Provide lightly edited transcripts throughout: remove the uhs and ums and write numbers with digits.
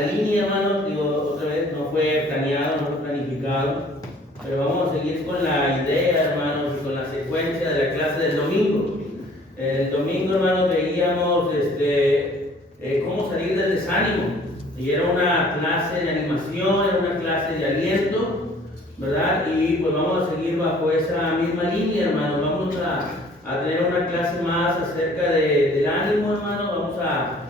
La línea, hermanos, digo, otra vez no fue planeado, no fue planificado, pero vamos a seguir con la idea, hermanos, y con la secuencia de la clase del domingo. El domingo, hermanos, veíamos cómo salir del desánimo, y era una clase de animación, era una clase de aliento, ¿verdad? Y pues vamos a seguir bajo esa misma línea, hermanos. Vamos a tener una clase más acerca del ánimo, hermanos. Vamos a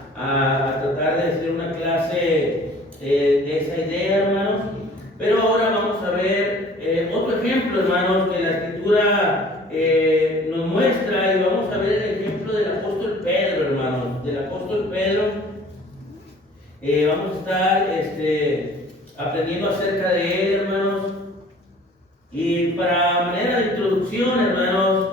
tratar de hacer una clase de esa idea, hermanos. Pero ahora vamos a ver otro ejemplo, hermanos, que la Escritura nos muestra, y vamos a ver el ejemplo del apóstol Pedro, hermanos. Del apóstol Pedro. Vamos a estar aprendiendo acerca de él, hermanos. Y para manera de introducción, hermanos,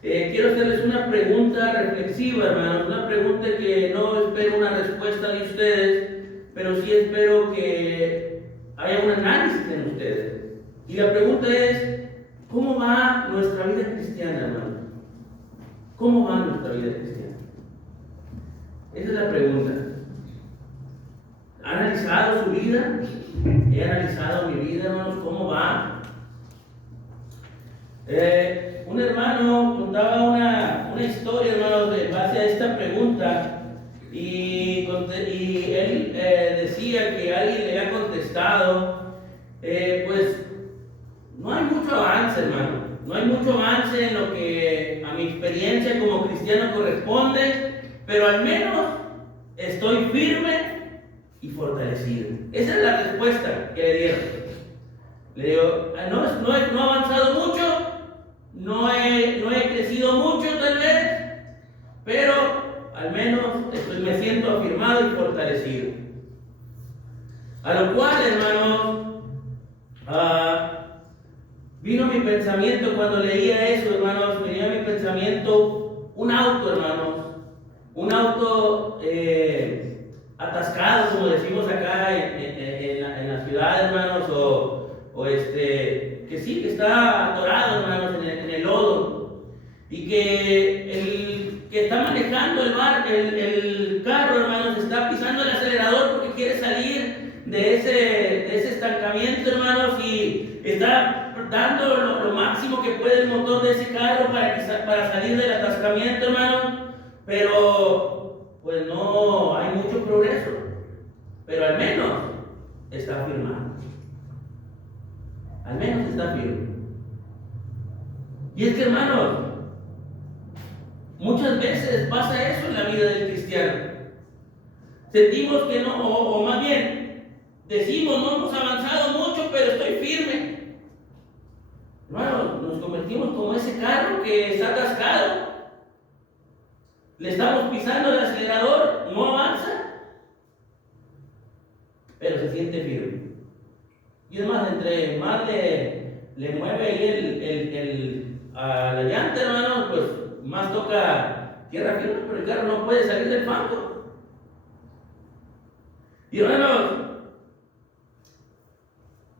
quiero hacerles una pregunta reflexiva, hermanos. Una pregunta que no espero una respuesta de ustedes, pero sí espero que haya un análisis en ustedes. Y la pregunta es: ¿cómo va nuestra vida cristiana, hermanos? ¿Cómo va nuestra vida cristiana? Esa es la pregunta. ¿Ha analizado su vida? He analizado mi vida, hermanos. ¿Cómo va? Un hermano contaba una historia, hermanos, en base a esta pregunta, y él decía que alguien le había contestado, pues no hay mucho avance, hermano, no hay mucho avance en lo que a mi experiencia como cristiano corresponde, pero al menos estoy firme y fortalecido. Esa es la respuesta que le dieron. Le digo, no he avanzado mucho, no he crecido mucho tal vez, pero al menos me siento afirmado y fortalecido. A lo cual, hermanos, vino mi pensamiento cuando leía eso, hermanos. Venía a mi pensamiento un auto, hermanos, un auto atascado, como decimos acá en la ciudad, hermanos, que sí, que está atorado, hermanos, en el lodo, y que el que está manejando el carro, hermanos, está pisando el acelerador porque quiere salir de ese estancamiento, hermanos, y está dando lo máximo que puede el motor de ese carro para salir del atascamiento, hermanos, pero pues no hay mucho progreso, pero al menos está firmado. Al menos está firme. Y es que, hermanos, muchas veces pasa eso en la vida del cristiano. Sentimos que no, o más bien, decimos, no hemos avanzado mucho, pero estoy firme. Hermanos, nos convertimos como ese carro que está atascado. Le estamos pisando el acelerador, no avanza, pero se siente firme. Y es más, entre más le mueve ahí a la llanta, hermano, pues más toca tierra firme, pero el carro no puede salir del fango. Y hermanos,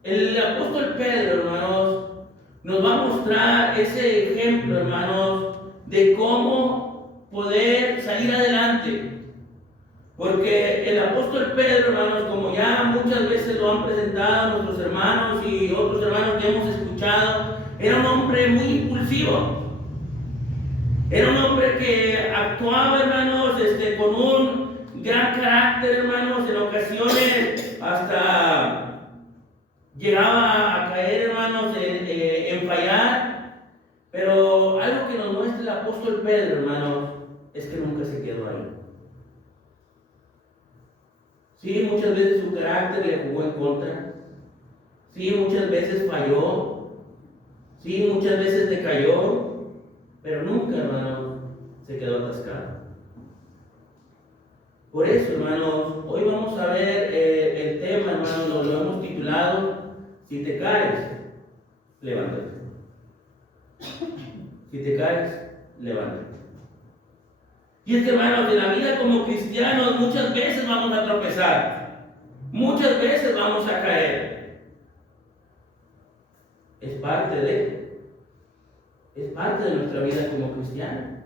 el apóstol Pedro, hermanos, nos va a mostrar ese ejemplo, hermanos, de cómo poder salir adelante. Porque el apóstol Pedro, hermanos, como ya muchas veces lo han presentado nuestros hermanos y otros hermanos que hemos escuchado, era un hombre muy impulsivo. Era un hombre que actuaba, hermanos, con un gran carácter, hermanos. En ocasiones hasta llegaba a caer, hermanos, en fallar. Pero algo que nos muestra el apóstol Pedro, hermanos, es que nunca se quedó ahí. Sí, muchas veces su carácter le jugó en contra. Sí, muchas veces falló. Sí, muchas veces decayó. Pero nunca, hermano, se quedó atascado. Por eso, hermanos, hoy vamos a ver el tema, hermanos, lo hemos titulado: si te caes, levántate. Si te caes, levántate. Y es que, hermanos, en la vida como cristianos muchas veces vamos a tropezar, muchas veces vamos a caer. Es parte de nuestra vida como cristianos.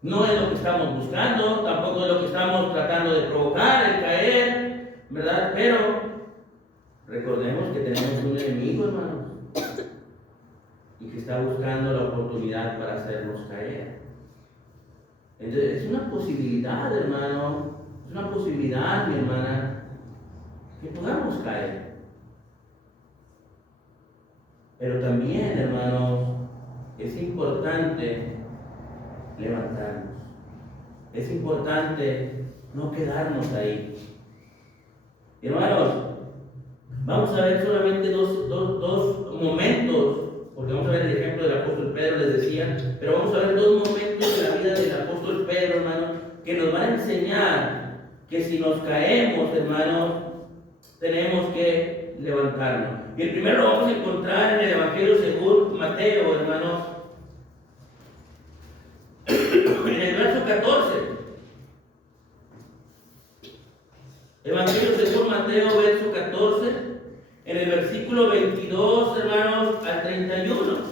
No es lo que estamos buscando, tampoco es lo que estamos tratando de provocar, el caer, ¿verdad? Pero recordemos que tenemos un enemigo, hermanos, y que está buscando la oportunidad para hacernos caer. Entonces, es una posibilidad, hermano, es una posibilidad, mi hermana, que podamos caer. Pero también, hermanos, es importante levantarnos. Es importante no quedarnos ahí. Hermanos, vamos a ver solamente dos momentos, porque vamos a ver el ejemplo del apóstol Pedro, les decía, pero vamos a ver dos momentos de la vida del apóstol Pedro, hermano, que nos van a enseñar que si nos caemos, hermanos, tenemos que levantarnos. Y el primero lo vamos a encontrar en el Evangelio según Mateo, hermanos, en el verso 14. Evangelio según Mateo, verso 14, en el versículo 22, hermanos, al 31.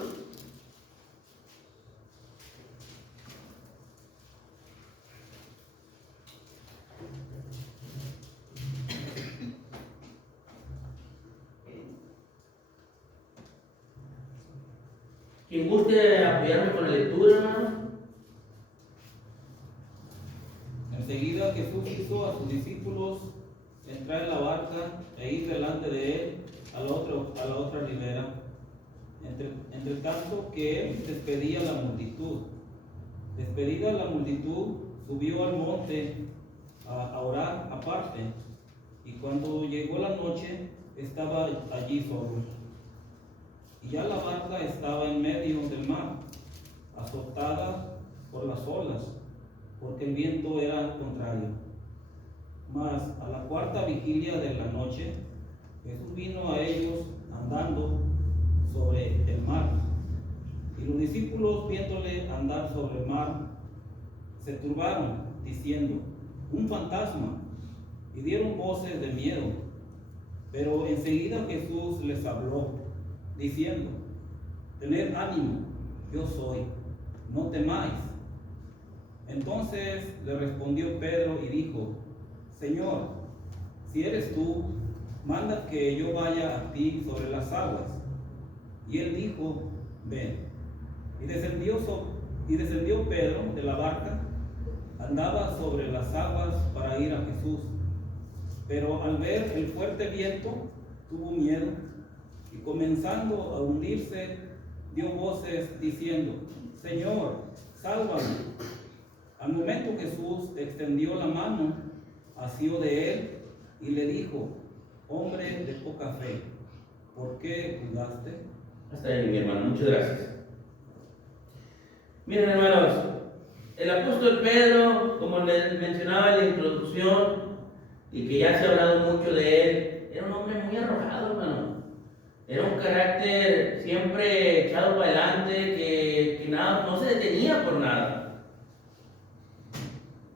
Quien guste apoyarme con la lectura, hermanos. Enseguida Jesús hizo a sus discípulos entrar en la barca e ir delante de él a la otra ribera, entre tanto que él despedía a la multitud. Despedida la multitud, subió al monte a orar aparte, y cuando llegó la noche estaba allí solo. Y ya la barca estaba en medio del mar, azotada por las olas, porque el viento era contrario. Mas a la cuarta vigilia de la noche, Jesús vino a ellos andando sobre el mar. Y los discípulos, viéndole andar sobre el mar, se turbaron, diciendo: un fantasma, y dieron voces de miedo. Pero enseguida Jesús les habló, diciendo: tened ánimo, yo soy, no temáis. Entonces le respondió Pedro y dijo: Señor, si eres tú, manda que yo vaya a ti sobre las aguas. Y él dijo: ven. Y descendió Pedro de la barca, andaba sobre las aguas para ir a Jesús. Pero al ver el fuerte viento, tuvo miedo, y comenzando a hundirse, dio voces diciendo: Señor, sálvame. Al momento Jesús extendió la mano, asió de él y le dijo: hombre de poca fe, ¿por qué dudaste? Hasta ahí, mi hermano, muchas gracias. Miren, hermanos, el apóstol Pedro, como les mencionaba en la introducción, y que ya se ha hablado mucho de él, era un hombre muy arrojado, hermano. Era un carácter siempre echado para adelante, que nada, no se detenía por nada.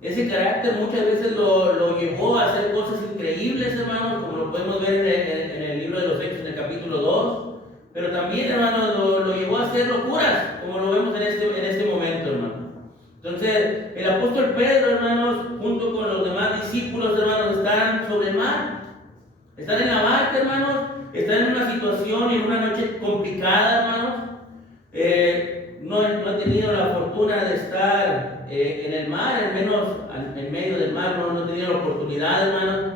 Ese carácter muchas veces lo llevó a hacer cosas increíbles, hermanos, como lo podemos ver en el libro de los Hechos, en el capítulo 2. Pero también, hermanos, lo llevó a hacer locuras, como lo vemos en este momento, hermano. Entonces, el apóstol Pedro, hermanos, junto con los demás discípulos, hermanos, están sobre el mar. Están en la barca, hermanos. Están en una situación y en una noche complicada, hermanos. No he tenido la fortuna de estar en el mar, al menos en medio del mar, no he tenido la oportunidad, hermanos.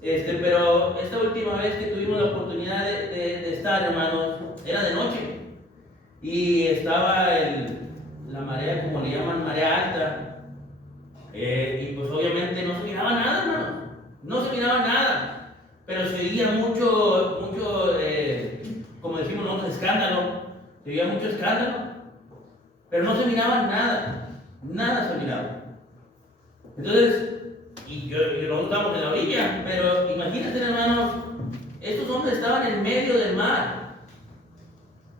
Pero esta última vez que tuvimos la oportunidad de estar, hermanos, era de noche. Y estaba la marea, como le llaman, marea alta. Y pues obviamente no se miraba nada, hermano. No se miraba nada. Pero se oía mucho, como decimos nosotros, escándalo. Se oía mucho escándalo. Pero no se miraba nada. Nada se miraba. Entonces, y nosotros estábamos en la orilla, pero imagínense, hermanos, estos hombres estaban en medio del mar,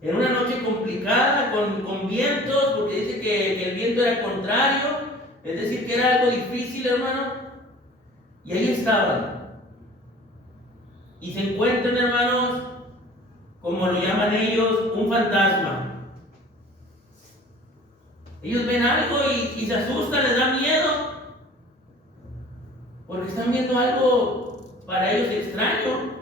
en una noche complicada, con vientos, porque dice que el viento era contrario, es decir, que era algo difícil, hermano, y ahí estaban. Y se encuentran, hermanos, como lo llaman ellos, un fantasma. Ellos ven algo y se asustan, les da miedo, porque están viendo algo para ellos extraño,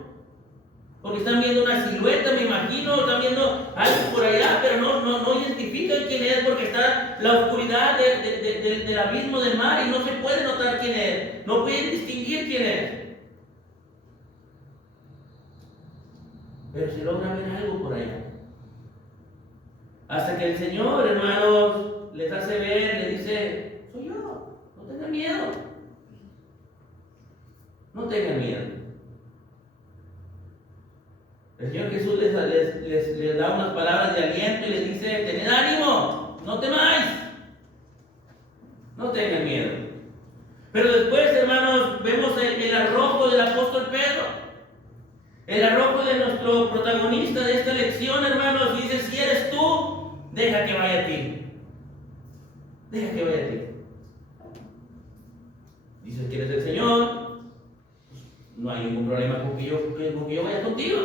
porque están viendo una silueta, me imagino, están viendo algo por allá, pero no identifican quién es, porque está la oscuridad del abismo del mar y no se puede notar quién es, no pueden distinguir quién es. Pero se logra ver algo por allá. Hasta que el Señor, hermanos, les hace ver, les dice: soy yo, no tengan miedo. No tengan miedo. El Señor Jesús les da unas palabras de aliento y les dice: tened ánimo, no temáis, no tengan miedo. Pero después, hermanos, vemos el arrojo del apóstol Pedro. El arrojo de nuestro protagonista de esta lección, hermanos, dice: si eres tú, deja que vaya a ti. Deja que vaya a ti. Dices que eres el Señor, pues no hay ningún problema con que yo vaya contigo.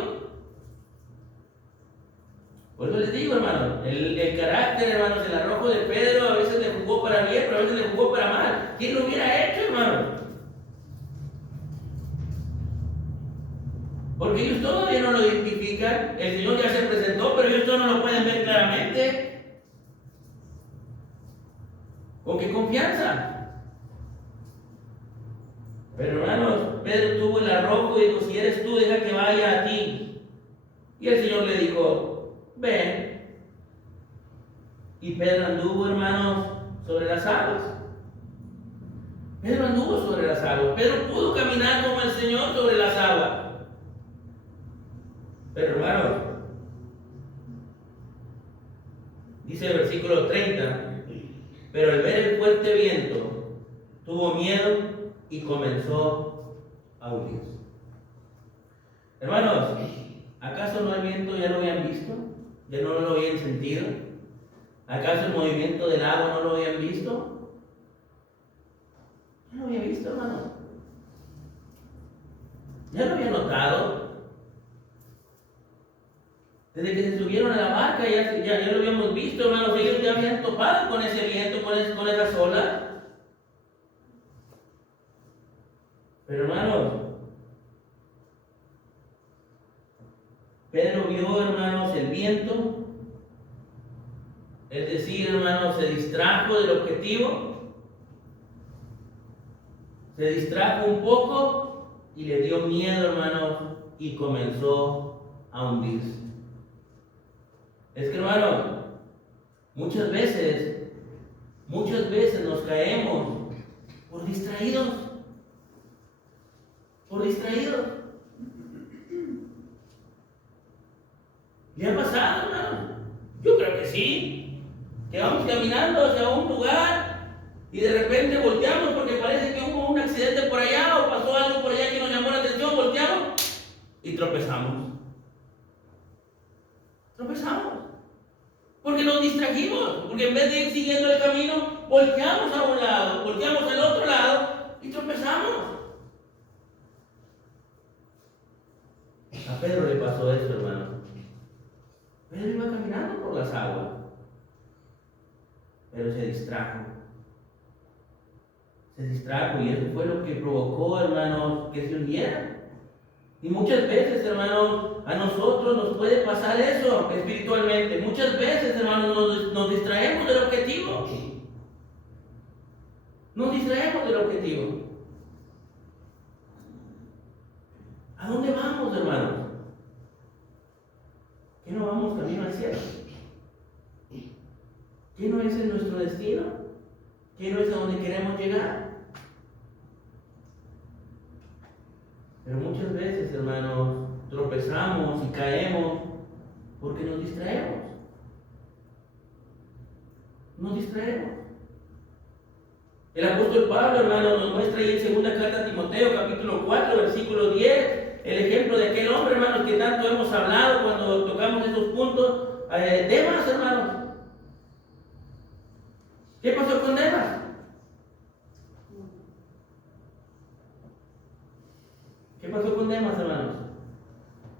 Por eso les digo, hermanos, el carácter, hermanos, el arrojo de Pedro a veces le jugó para bien, pero a veces le jugó para mal. ¿Quién lo hubiera hecho, hermanos? Porque ellos todavía no lo identifican. El Señor ya se presentó, pero ellos todavía no lo pueden ver claramente. ¿Con qué confianza? Pero, hermanos, Pedro tuvo el arrojo y dijo: si eres tú, deja que vaya a ti. Y el Señor le dijo: ven. Y Pedro anduvo, hermanos, sobre las aguas. Pedro anduvo sobre las aguas. Pedro pudo caminar como el Señor sobre las aguas. Pero, hermanos, dice el versículo 30, pero al ver el fuerte viento, tuvo miedo y comenzó a huir. Hermanos, ¿acaso no el viento ya lo habían visto? ¿Ya no lo habían sentido? ¿Acaso el movimiento del agua no lo habían visto? Ya lo habían visto, hermanos. Ya lo habían notado. Desde que se subieron a la barca ya lo habíamos visto, hermanos. Ellos ya habían topado con ese viento, con esas olas. Pero, hermanos, Pedro vio, hermanos, el viento. Es decir, hermanos, se distrajo del objetivo. Se distrajo un poco y le dio miedo, hermanos, y comenzó a hundirse. Es que, hermano, muchas veces nos caemos por distraídos. Por distraídos. ¿Le ha pasado, hermano? Yo creo que sí. Que vamos caminando hacia un lugar y de repente volteamos porque parece que hubo un accidente por allá o pasó algo por allá que nos llamó la atención, volteamos y tropezamos. Tropezamos. Porque nos distrajimos, porque en vez de ir siguiendo el camino, volteamos a un lado, volteamos al otro lado y tropezamos. A Pedro le pasó eso, hermano. Pedro iba caminando por las aguas, pero se distrajo. Se distrajo y eso fue lo que provocó, hermanos, que se hundiera. Y muchas veces, hermanos, a nosotros nos puede pasar eso espiritualmente. Muchas veces, hermanos, nos distraemos del objetivo. Nos distraemos del objetivo. ¿A dónde vamos, hermanos? ¿Qué no vamos camino al cielo? ¿Qué no es nuestro destino? ¿Qué no es a donde queremos llegar? Pero muchas veces, hermanos, tropezamos y caemos porque nos distraemos. Nos distraemos. El apóstol Pablo, hermano, nos muestra ahí en 2 carta a Timoteo, capítulo 4, versículo 10, el ejemplo de aquel hombre, hermanos, que tanto hemos hablado cuando tocamos esos puntos. Demas, hermanos. ¿Qué pasó con Demas? ¿Qué pasó con Demas, hermanos?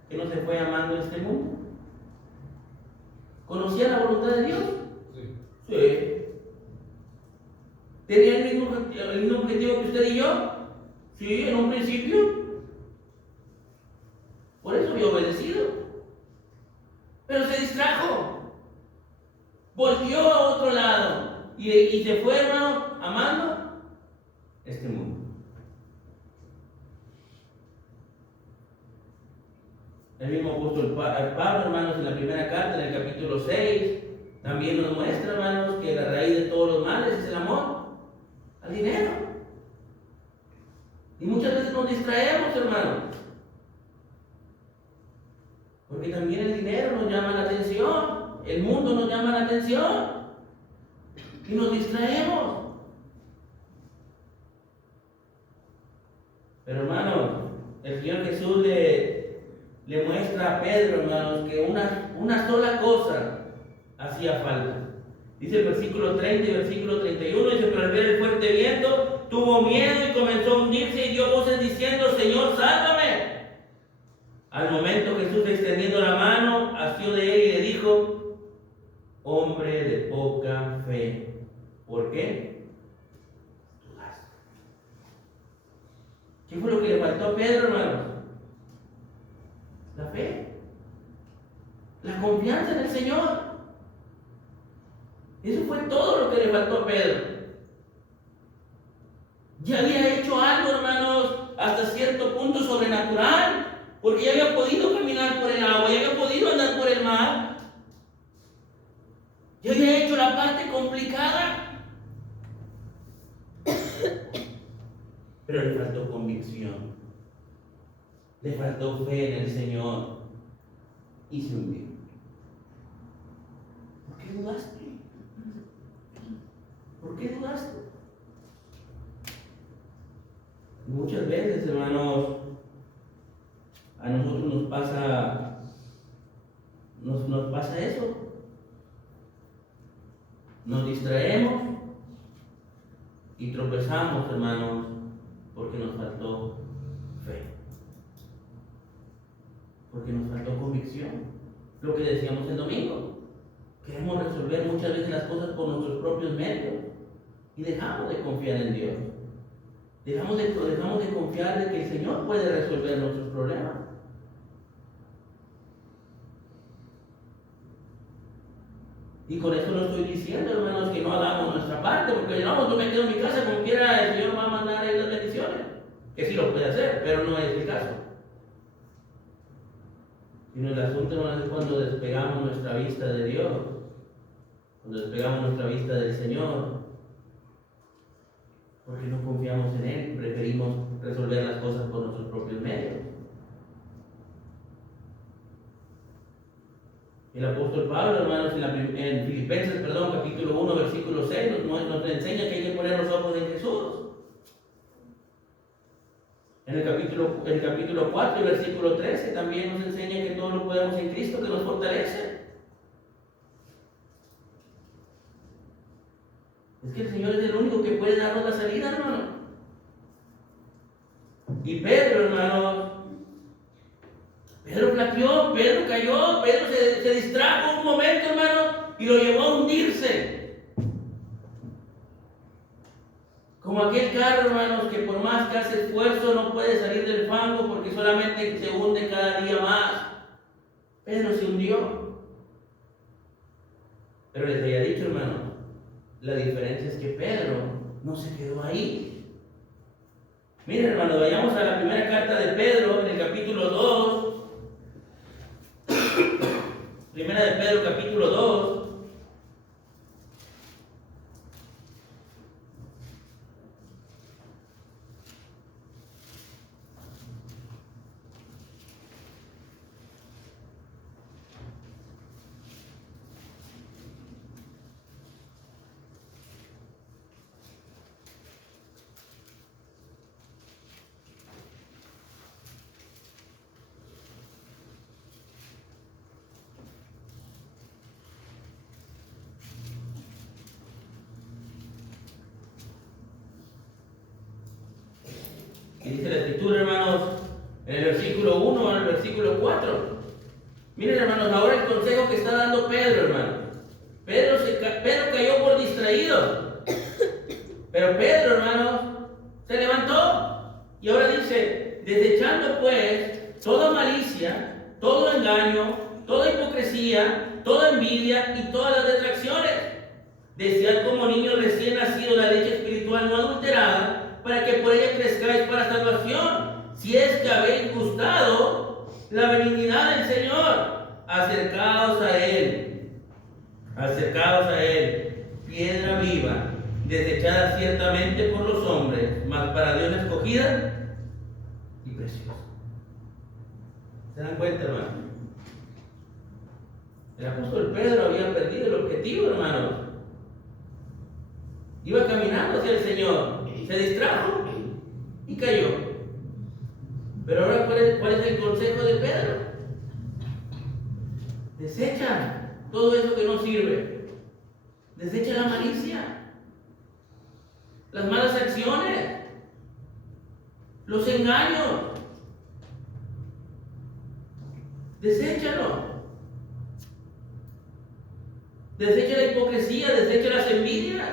Que no se fue amando este mundo. ¿Conocía la voluntad de Dios? Sí. Sí. ¿Tenía el mismo objetivo que usted y yo? Sí, en un principio. Por eso había obedecido. Pero se distrajo. Volvió a otro lado. Y se fue, hermano, amando este mundo. El mismo apóstol Pablo, hermanos, en la primera carta, en el capítulo 6, también nos muestra, hermanos, que la raíz de todos los males es el amor al dinero. Y muchas veces nos distraemos, hermanos, porque también el dinero nos llama la atención, el mundo nos llama la atención, y nos distraemos. Pero, hermanos, el Señor Jesús le muestra a Pedro, hermanos, que una sola cosa hacía falta. Dice el versículo 30 y versículo 31, dice: pero al ver el fuerte viento, tuvo miedo y comenzó a hundirse y dio voces diciendo: Señor, sálvame. Al momento Jesús, extendiendo la mano, asió de él y le dijo: hombre de poca fe, ¿por qué dudaste? ¿Qué fue lo que le faltó a Pedro, hermanos? La fe, la confianza en el Señor. Eso fue todo lo que le faltó a Pedro. Ya había hecho algo, hermanos, hasta cierto punto sobrenatural, porque ya había podido caminar por el agua, ya había podido andar por el mar, ya había hecho la parte complicada, pero le faltó convicción, le faltó fe en el Señor y se hundió. ¿Por qué dudaste? ¿Por qué dudaste? Muchas veces, hermanos, a nosotros nos pasa eso. Nos distraemos y tropezamos, hermanos, porque nos faltó fe. Porque nos faltó convicción. Lo que decíamos el domingo. Queremos resolver muchas veces las cosas por nuestros propios medios y dejamos de confiar en Dios. Dejamos de confiar de que el Señor puede resolver nuestros problemas. Y con esto no estoy diciendo, hermanos, que no hagamos nuestra parte, porque no, yo me quedo en mi casa como quiera, el Señor va a mandar ahí las bendiciones. Que sí lo puede hacer, pero no es el caso. Sino el asunto, hermanos, es cuando despegamos nuestra vista de Dios, cuando despegamos nuestra vista del Señor, porque no confiamos en Él, preferimos resolver las cosas por nuestros propios medios. El apóstol Pablo, hermanos, en Filipenses, capítulo 1, versículo 6, nos enseña que hay que poner los ojos en Jesús. En el capítulo 4, versículo 13, también nos enseña que todo lo podemos en Cristo, que nos fortalece. Es que el Señor es el único que puede darnos la salida, hermano. Y Pedro, hermano, Pedro flaqueó, Pedro cayó, Pedro se distrajo un momento, hermano, y lo llevó a hundirse. Como aquel carro, hermanos, que por más que hace esfuerzo no puede salir del fango porque solamente se hunde cada día más. Pedro se hundió. Pero les había dicho, hermano, la diferencia es que Pedro no se quedó ahí. Miren, hermano, vayamos a la primera carta de Pedro, en el capítulo 2. Primera de Pedro, capítulo 2. Y dice la escritura, hermanos, en el versículo 1 al versículo 4. Miren, hermanos, ahora el consejo que está dando Pedro, hermano. Pedro cayó por distraído. Pero Pedro, hermanos, se levantó y ahora dice, desechando pues toda malicia, todo engaño, toda hipocresía, toda envidia y todas las detracciones. Desead como niños recién nacidos la leche espiritual no adulterada, para que por ella crezcáis para salvación, si es que habéis gustado la benignidad del Señor. Acercaos a Él, piedra viva, desechada ciertamente por los hombres, mas para Dios escogida y preciosa. ¿Se dan cuenta, hermano? El apóstol Pedro había perdido el objetivo, hermanos. Iba caminando hacia el Señor, se distrajo y cayó. Pero ahora, ¿cuál es el consejo de Pedro? Desecha todo eso que no sirve. Desecha la malicia, las malas acciones, los engaños. Deséchalo. Desecha la hipocresía, desecha las envidias.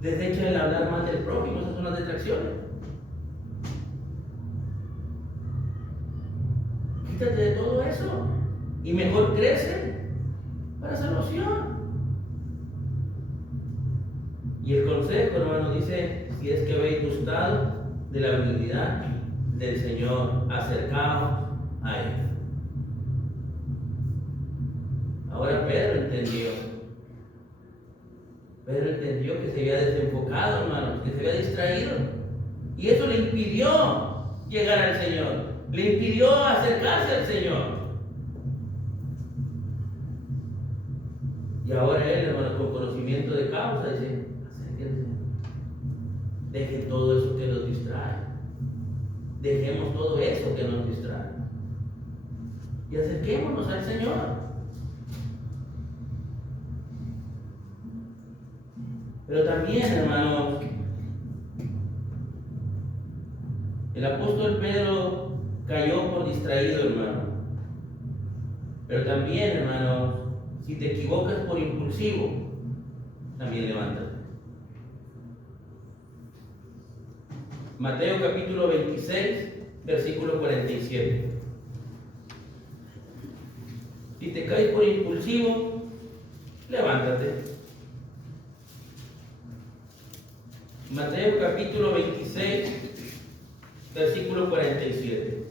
Desecha el hablar mal del prójimo, esas son las detracciones. Quítate de todo eso y mejor crece para salvación. Y el consejo, hermano, dice, si es que habéis gustado de la benignidad del Señor, acercaos a Él. Ahora Pedro entendió que se había desenfocado, hermano, que se había distraído. Y eso le impidió llegar al Señor, le impidió acercarse al Señor. Y ahora él, hermano, con conocimiento de causa, dice, acérquense. Dejen todo eso que nos distrae. Dejemos todo eso que nos distrae. Y acerquémonos al Señor. Pero también, hermanos, el apóstol Pedro cayó por distraído, hermano. Pero también, hermanos, si te equivocas por impulsivo, también levántate. Mateo capítulo 26, versículo 47. Si te caes por impulsivo, levántate. Mateo capítulo 26, versículo 47.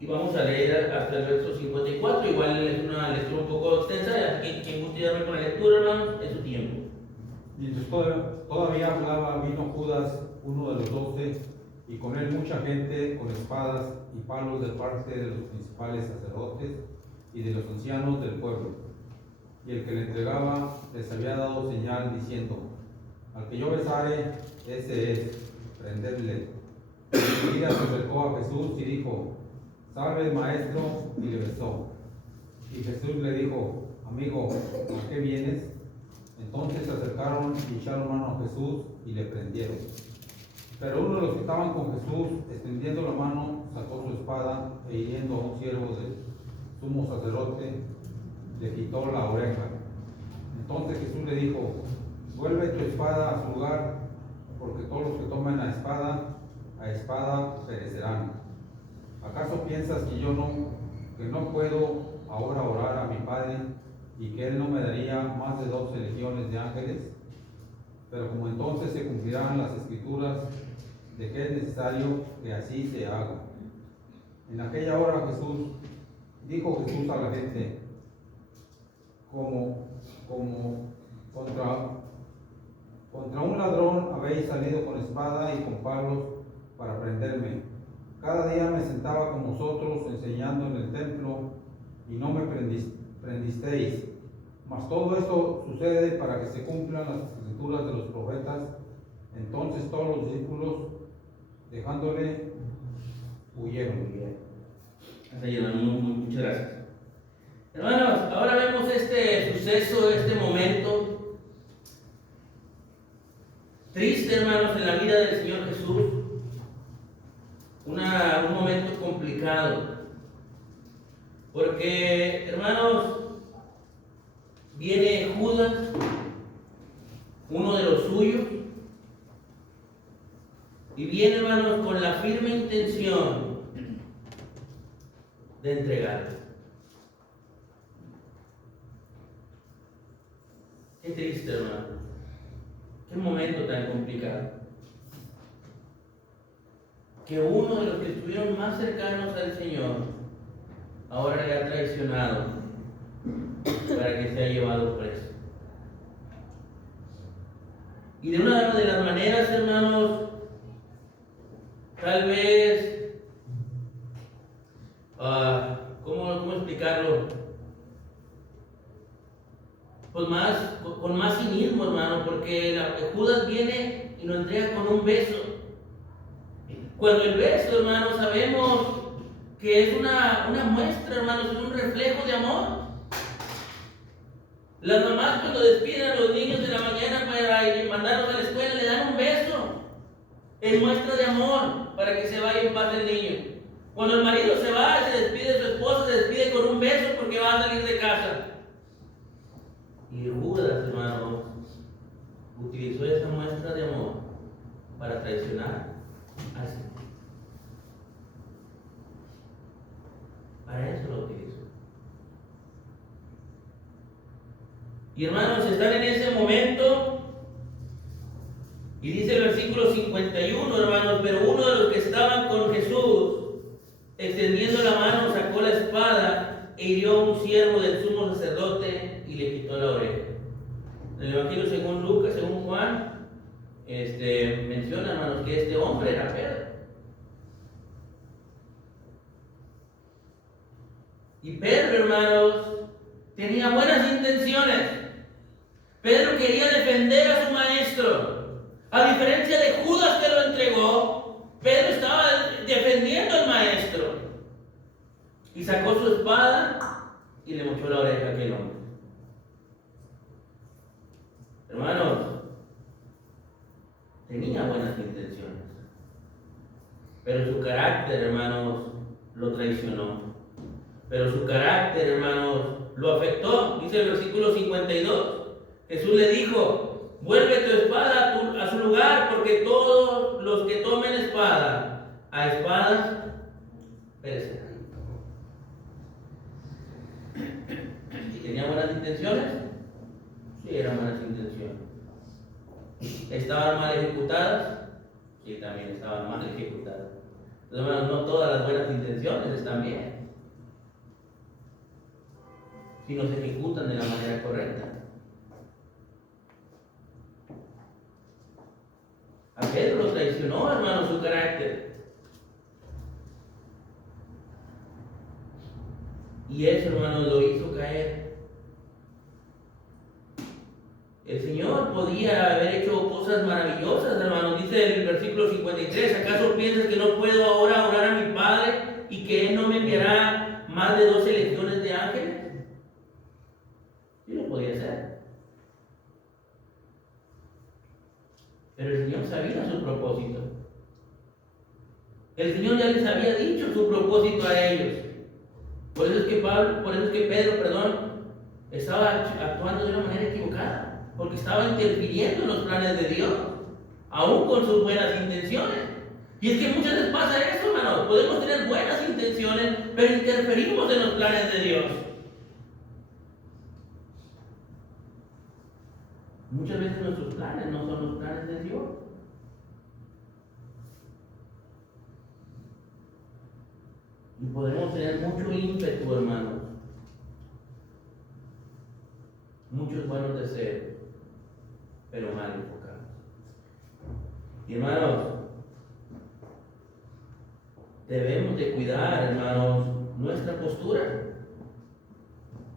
Y vamos a leer hasta el verso 54. Igual es una lectura un poco extensa. Quien guste ayudarme con la lectura, hermanos, es su tiempo. Mientras todavía hablaba, vino Judas, uno de los 12, y con él mucha gente con espadas y palos de parte de los principales sacerdotes y de los ancianos del pueblo. Y el que le entregaba les había dado señal diciendo, al que yo besare, ese es, prendedle. Enseguida se acercó a Jesús y dijo, salve maestro, y le besó. Y Jesús le dijo, amigo, ¿a qué vienes? Entonces se acercaron y echaron mano a Jesús y le prendieron. Pero uno de los que estaban con Jesús, extendiendo la mano, sacó su espada e hiriendo a un siervo del sumo sacerdote, le quitó la oreja. Entonces Jesús le dijo, vuelve tu espada a su lugar, porque todos los que tomen a espada perecerán. ¿Acaso piensas que no puedo ahora orar a mi Padre y que Él no me daría más de 12 legiones de ángeles? Pero como entonces se cumplirán las escrituras de que es necesario que así se haga. En aquella hora dijo Jesús a la gente, como contra un ladrón habéis salido con espada y con palos para prenderme. Cada día me sentaba con vosotros enseñando en el templo y no me prendisteis. Mas todo esto sucede para que se cumplan las escrituras de los profetas. Entonces todos los discípulos, dejándole, huyeron. Hasta ahí, hermano, muchas gracias. Hermanos, ahora vemos este suceso, este momento triste, hermanos, en la vida del Señor Jesús. Un momento complicado. Porque, hermanos, viene Judas, uno de los suyos, y viene, hermanos, con la firme intención de entregarlo. Qué triste, hermano. Qué momento tan complicado. Que uno de los que estuvieron más cercanos al Señor ahora le ha traicionado para que sea llevado preso. Y de una de las maneras, hermanos, tal vez, ¿cómo explicarlo? Pues con más cinismo, hermano, porque Judas viene y lo entrega con un beso. Cuando el beso, hermano, sabemos que es una muestra, hermanos, es un reflejo de amor. Las mamás cuando despiden a los niños de la mañana para mandarlos a la escuela le dan un beso en muestra de amor para que se vaya en paz el niño. Cuando el marido se va y se despide de su esposa, se despide con un beso porque va a salir de casa. Y Judas, hermanos, utilizó esa muestra de amor para traicionar al Señor. Para eso lo utilizó. Y hermanos, están en ese momento, y dice el versículo 51, hermanos, pero uno de los que estaban con Jesús, extendiendo la mano, sacó la espada e hirió a un siervo del sumo sacerdote y le quitó la oreja. En el Evangelio según Lucas, según Juan, menciona, hermanos, que este hombre era Pedro. Y Pedro, hermanos, tenía buenas intenciones. Pedro quería defender a su maestro. A diferencia de Judas que lo entregó, Pedro estaba defendiendo al maestro. Y sacó su espada y le mochó la oreja a aquel hombre. Hermanos, tenía buenas intenciones. Pero su carácter, hermanos, lo traicionó. Pero su carácter, hermanos, lo afectó. Dice el versículo 52. Jesús le dijo: vuelve tu espada a su lugar, porque todos los que tomen espada, a espadas perecerán. ¿Y tenía buenas intenciones? Sí, eran buenas intenciones. ¿Estaban mal ejecutadas? Sí, también estaban mal ejecutadas. Entonces, hermanos, no todas las buenas intenciones están bien, si no se ejecutan de la manera correcta. A Pedro lo traicionó, hermano, su carácter. Y eso, hermano, lo hizo caer. El Señor podía haber hecho cosas maravillosas, hermano. Dice el versículo 53, ¿acaso piensas que no puedo ahora orar a mi Padre y que Él no me enviará más de 12 legiones de ángeles? Sí lo podía hacer. Pero el Señor sabía su propósito. El Señor ya les había dicho su propósito a ellos. Por eso es que Pedro, estaba actuando de una manera equivocada, porque estaba interfiriendo en los planes de Dios, aún con sus buenas intenciones. Y es que muchas veces pasa eso, hermanos. Podemos tener buenas intenciones, pero interferimos en los planes de Dios. Muchas veces nuestros planes no son los planes de Dios. Y podemos tener mucho ímpetu, hermanos, muchos buenos deseos, pero mal enfocados. Y hermanos, debemos de cuidar, hermanos, nuestra postura.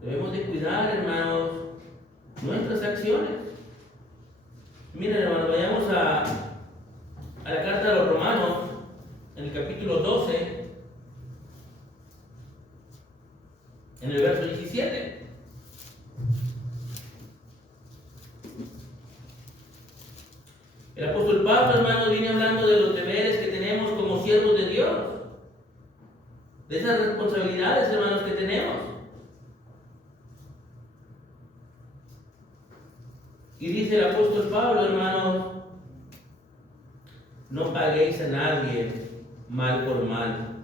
Debemos de cuidar, hermanos, nuestras acciones. Miren, hermanos, vayamos a la carta de los Romanos, en el capítulo 12, en el verso 17. responsabilidades, hermanos, que tenemos. Y dice el apóstol Pablo, hermanos, no paguéis a nadie mal por mal.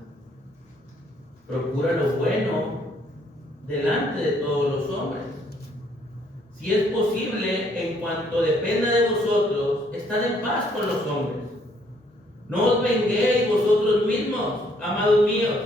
Procura lo bueno delante de todos los hombres. Si es posible, en cuanto dependa de vosotros, estad en paz con los hombres. No os venguéis vosotros mismos, amados míos,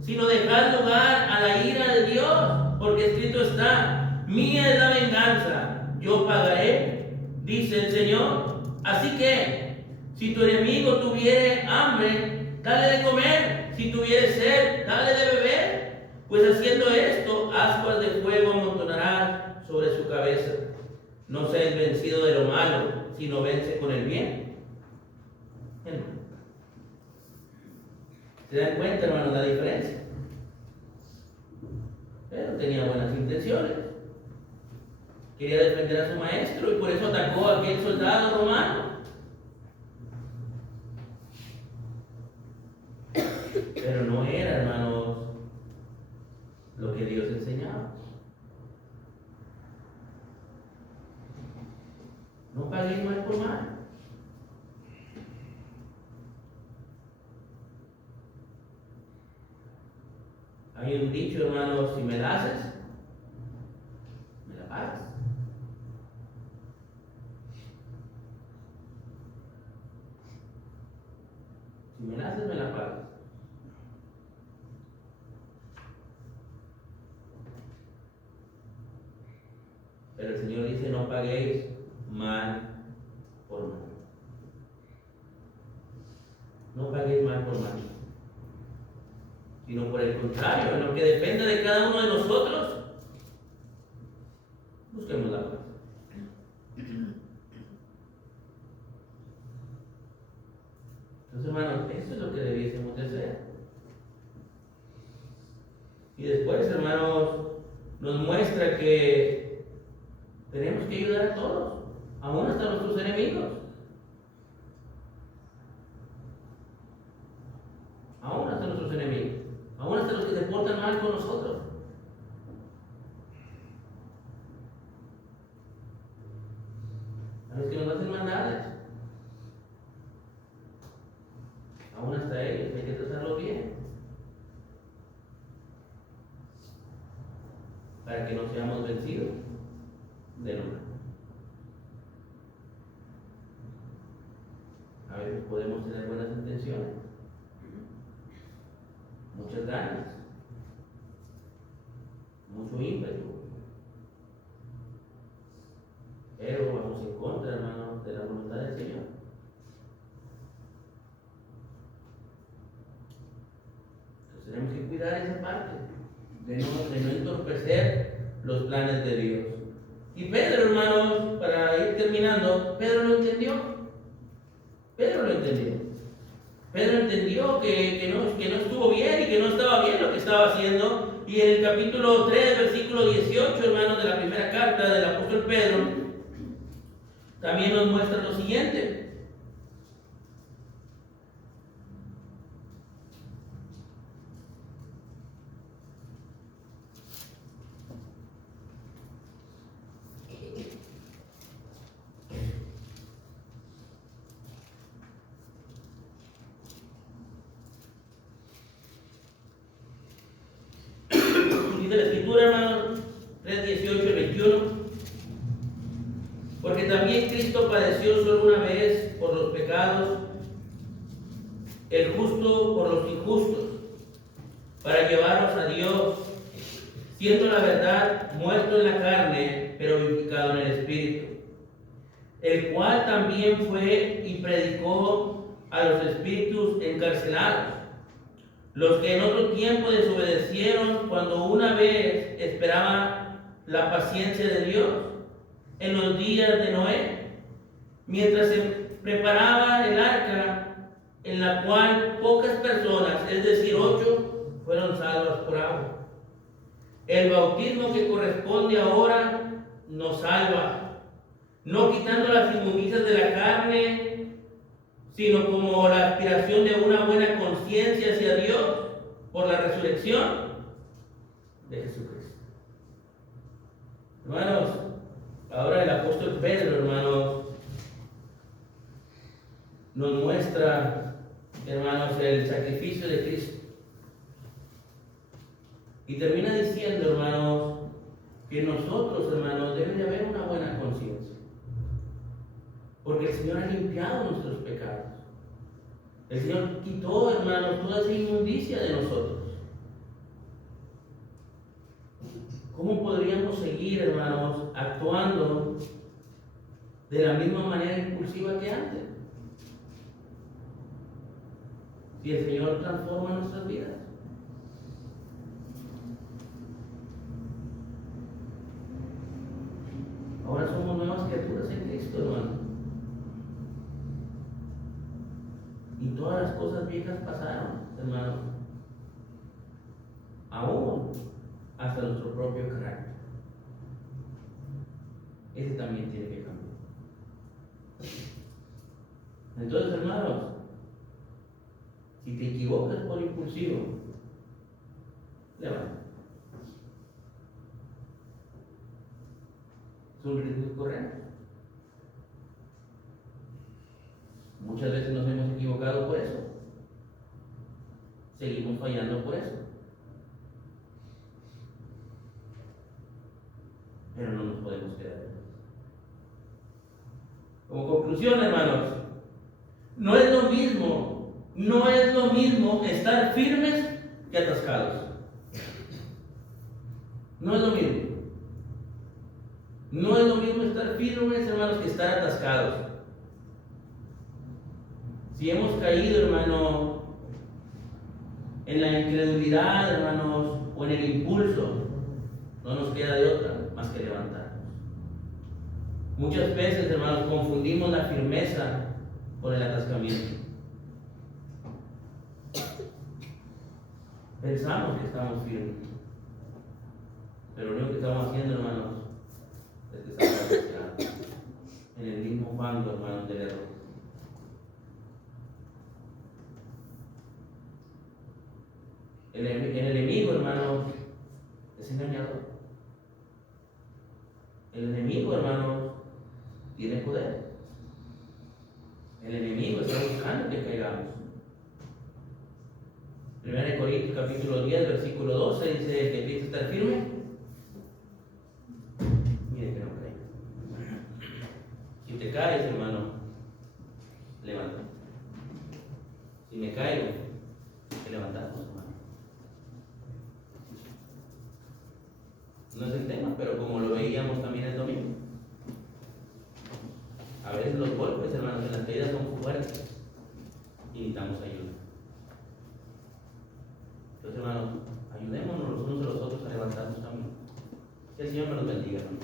sino dejad lugar a la ira de Dios, porque escrito está: mía es la venganza, yo pagaré, dice el Señor. Así que, si tu enemigo tuviere hambre, dale de comer; si tuviere sed, dale de beber, pues haciendo esto, ascuas de fuego amontonarás sobre su cabeza. No seas vencido de lo malo, sino vence con el bien. ¿Se dan cuenta, hermano, la diferencia? Pero tenía buenas intenciones. Quería defender a su maestro y por eso atacó a aquel soldado romano. Pero no era, hermanos, lo que Dios enseñaba. No paguéis mal por mal. Hay un dicho, hermanos: si me la haces, me la pagas. Si me la haces, me la pagas. Pero el Señor dice: no paguéis mal por mal. No paguéis mal por mal, sino por el contrario, en lo que dependa de cada uno de nosotros, busquemos la paz. Entonces, hermanos, eso es lo que debiésemos de hacer. Y después, hermanos, nos muestra que tenemos que ayudar a todos, aún hasta nuestros enemigos. Aún hasta nuestros enemigos. Aún hasta los que se portan mal con nosotros. A los que nos hacen maldades. Aún hasta ellos hay que tratarlos bien. Para que no seamos vencidos de nunca. A veces podemos tener buenas intenciones, muchas ganas, mucho ímpetu, pero vamos en contra, hermanos, de la voluntad del Señor. Entonces tenemos que cuidar esa parte, de no entorpecer los planes de Dios. Y Pedro, hermanos, para ir terminando, Pedro lo entendió. Pedro lo entendió. Pedro entendió que no estuvo bien y que no estaba bien lo que estaba haciendo. Y en el capítulo 3, versículo 18, hermanos, de la primera carta del apóstol Pedro, también nos muestra lo siguiente. Dice la Escritura, hermanos, 3, 18 y 21. Porque también Cristo padeció solo una vez por los pecados, el justo por los injustos, para llevarnos a Dios, siendo la verdad muerto en la carne, pero vivificado en el Espíritu, el cual también fue y predicó a los espíritus encarcelados, los que en otro tiempo desobedecieron cuando una vez esperaban la paciencia de Dios en los días de Noé, mientras se preparaba el arca, en la cual pocas personas, es decir, 8, fueron salvas por agua. El bautismo que corresponde ahora nos salva, no quitando las inmundicias de la carne, sino como la aspiración de una buena conciencia hacia Dios por la resurrección de Jesucristo. Hermanos, ahora el apóstol Pedro, hermanos, nos muestra, hermanos, el sacrificio de Cristo. Y termina diciendo, hermanos, que nosotros, hermanos, debe de haber una buena conciencia. Porque el Señor ha limpiado nuestros pecados. El Señor quitó, hermanos, toda esa inmundicia de nosotros. ¿Cómo podríamos seguir, hermanos, actuando de la misma manera impulsiva que antes? Si el Señor transforma nuestras vidas. Ahora somos nuevas criaturas en Cristo, hermano. Y todas las cosas viejas pasaron, hermano. Aún hasta nuestro propio carácter. Ese también tiene que cambiar. Entonces, hermanos, si te equivocas por impulsivo, levanta. Es un riesgo que corremos. Muchas veces nos hemos equivocado por eso. Seguimos fallando por eso. Pero no nos podemos quedar atrás. Como conclusión, hermanos, no es lo mismo estar firmes que atascados. No es lo mismo. No es lo mismo estar firmes, hermanos, que estar atascados. Si hemos caído, hermano, en la incredulidad, hermanos, o en el impulso, no nos queda de otra más que levantarnos. Muchas veces, hermanos, confundimos la firmeza con el atascamiento. Pensamos que estamos firmes, pero lo único que estamos haciendo, hermanos, es que estamos atascados en el mismo fango, hermanos, del error. El enemigo, hermanos, es engañador. El enemigo, hermanos, tiene poder. El enemigo está buscando que caigamos. 1 Corintios capítulo 10, versículo 12 dice: el que piensa estar firme, mire que no caiga. Si te caes, hermano, levanta. Si me caigo, hay que levantarnos, hermano. No es el tema, pero como lo veíamos también el domingo, a veces los golpes, hermanos, en las caídas son fuertes y necesitamos ayuda. Entonces, hermanos, ayudémonos los unos a los otros a levantarnos también. Que el Señor me los bendiga, hermanos.